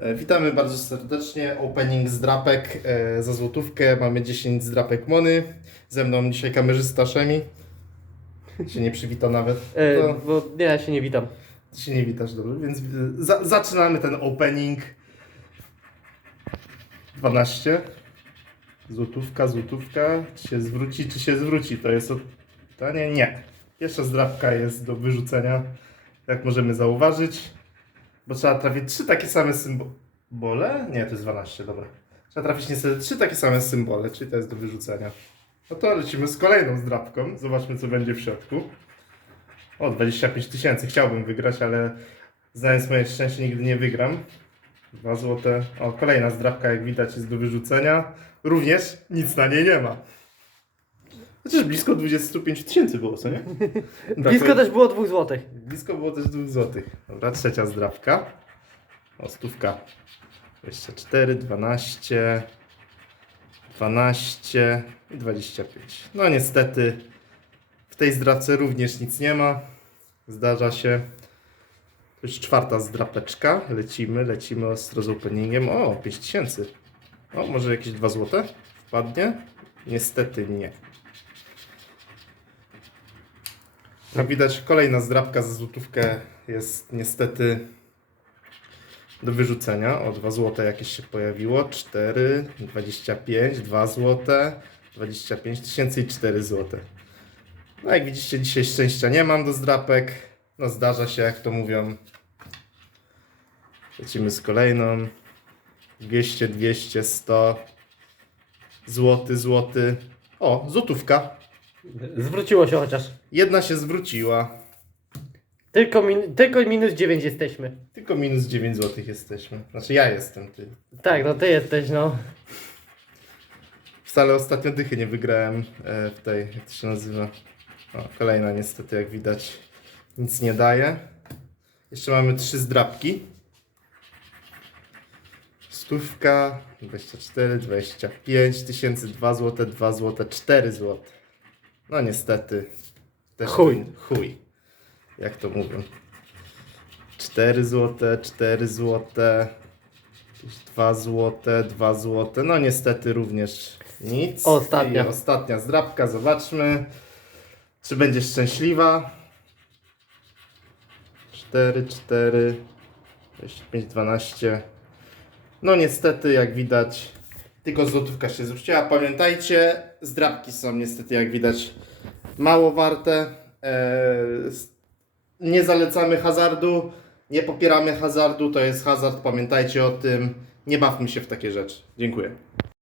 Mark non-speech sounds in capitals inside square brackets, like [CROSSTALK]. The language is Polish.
E, Witamy bardzo serdecznie. Opening zdrapek e, za złotówkę. Mamy 10 zdrapek Mony. Ze mną dzisiaj kamerzysta Szemi. Się nie przywita nawet. E, To Bo nie, ja się nie witam. ty się nie witasz, dobrze? Więc e, za, zaczynamy ten opening. 12. Złotówka, złotówka. Czy się zwróci, czy się zwróci? To jest pytanie. Nie. Pierwsza zdrapka jest do wyrzucenia, jak możemy zauważyć. Bo trzeba trafić trzy takie same symbole. Nie, to jest 12, dobra. Trzeba trafić niestety trzy takie same symbole, czyli to jest do wyrzucenia. No to lecimy z kolejną zdrapką. Zobaczmy, co będzie w środku. O, 25 tysięcy. Chciałbym wygrać, ale znając moje szczęście nigdy nie wygram. Dwa złote. O, kolejna zdrapka, jak widać, jest do wyrzucenia. Również nic na niej nie ma. Chociaż blisko 25 tysięcy było, co nie? [LAUGHS] Blisko Brakuje- też było dwóch złotych. Blisko było też 2 złotych. Dobra, trzecia zdrawka. O, stówka. 24, 12, 12 i 25. No niestety w tej zdrawce również nic nie ma. Zdarza się. To już czwarta zdrapeczka. Lecimy, lecimy ostro z openingiem. O, 5000. O, może jakieś 2 złote wpadnie? Niestety nie. Jak widać, kolejna zdrabka za złotówkę jest niestety do wyrzucenia. O, 2 złote jakieś się pojawiło. 4, 25, 2 złote, 25 tysięcy i 4 złote. No jak widzicie, dzisiaj szczęścia nie mam do zdrapek. No zdarza się, jak to mówią. Lecimy z kolejną. 200, 200, 100. Złoty, złoty. O, złotówka. Zwróciło się chociaż. Jedna się zwróciła. Tylko, min tylko minus 9 jesteśmy. Tylko minus 9 zł jesteśmy. Znaczy ja jestem, ty. Tak, no ty jesteś, no. Wcale ostatnio dychy nie wygrałem e, w tej, jak to się nazywa. O, kolejna niestety, jak widać, nic nie daje. Jeszcze mamy trzy zdrabki. Stówka, 24, 25 tysięcy, 2 zł, 2 zł, 4 zł. No niestety. Też Chuj. Chuj. Jak to mówią. 4 zł, 4 zł. 2 złote, 2 złote. No niestety również nic. Ostatnia. I ostatnia zdrabka, zobaczmy. Czy będzie szczęśliwa? 4, 4, 25, 12. No niestety, jak widać, tylko złotówka się zwróciła. Pamiętajcie, zdrabki są niestety, jak widać, mało warte. S- nie zalecamy hazardu, nie popieramy hazardu, to jest hazard, pamiętajcie o tym. Nie bawmy się w takie rzeczy. Dziękuję.